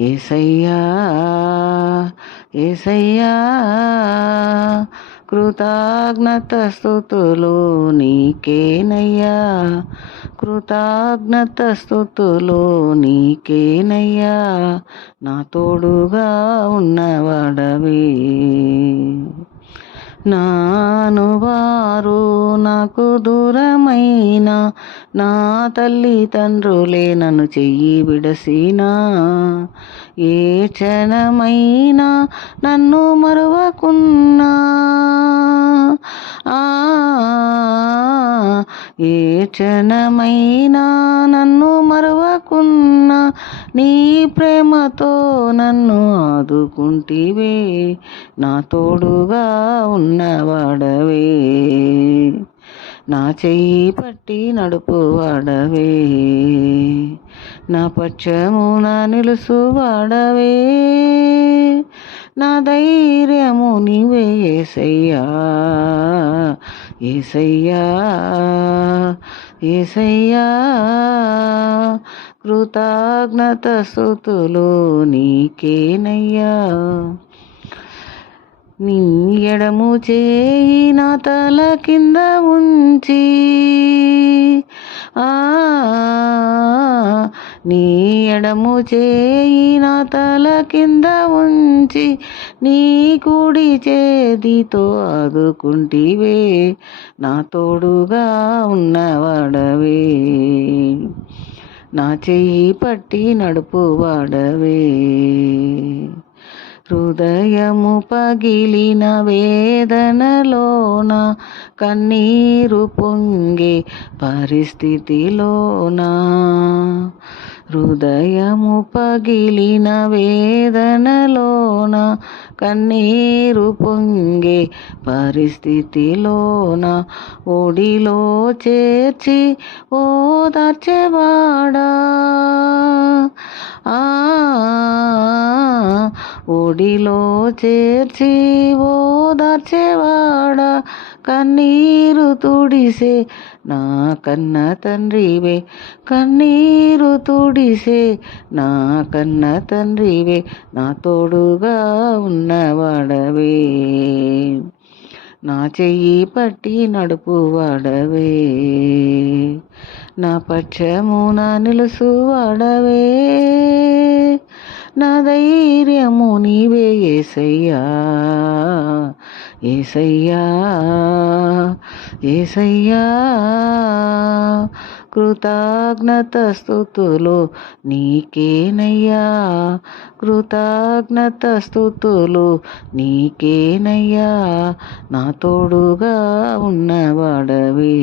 యేసయ్యా యేసయ్యా కృతజ్ఞత స్తుతులు నీకేనయ్యా, కృతజ్ఞత స్తుతులు నీకేనయ్యా, నా తోడుగా ఉన్నవాడవే. నాను వారు నాకు దూరమైన నా తల్లిదండ్రులే నన్ను చెయ్యి విడసినా, ఏ క్షణమైనా నన్ను మరువకున్నా, ఏ క్షణమైనా నన్ను మరువకున్నా, నీ ప్రేమతో నన్ను ఆదుకుంటివే, నా తోడుగా ఉన్నవాడవే, నా చెయ్యి పట్టి నడుపువాడవే, నా పక్షమున నిలుసువాడవే, నా ధైర్యము నీవే యేసయ్యా, యేసయ్యా యేసయ్యా కృతజ్ఞత స్తుతులు నీకేనయ్యా. నీ ఎడము చేయి నా తల కింద ఉంచి, నీ ఎడము చేయి నా తల కింద ఉంచి, నీ కుడి చేతితో ఆదుకుంటివే, నా తోడుగా ఉన్నవాడవే, నా చెయ్యి పట్టి నడుపువాడవే. హృదయము పగిలిన వేదనలోన, కన్నీరు పొంగే పరిస్థితిలోన, హృదయము పగిలిన వేదనలోన, కన్నీరు పొంగే పరిస్థితిలోన, ఒడిలో చేర్చి ఓదార్చేవాడా, ఒడిలో చేర్చి ఓదార్చేవాడా, కన్నీరు తుడిసే నా కన్న తండ్రివే, కన్నీరు తుడిసే నా కన్న తండ్రివే, నా తోడుగా ఉన్నవాడవే, నా చెయ్యి పట్టి నడుపువాడవే, నా పక్షమున నిలుసువాడవే, నా ధైర్యము నీవే యేసయ్యా, యేసయ్యా యేసయ్యా కృతజ్ఞత స్తుతులు నీకేనయ్యా, కృతజ్ఞత స్తుతులు నీకేనయ్యా, నా తోడుగా ఉన్నవాడవే.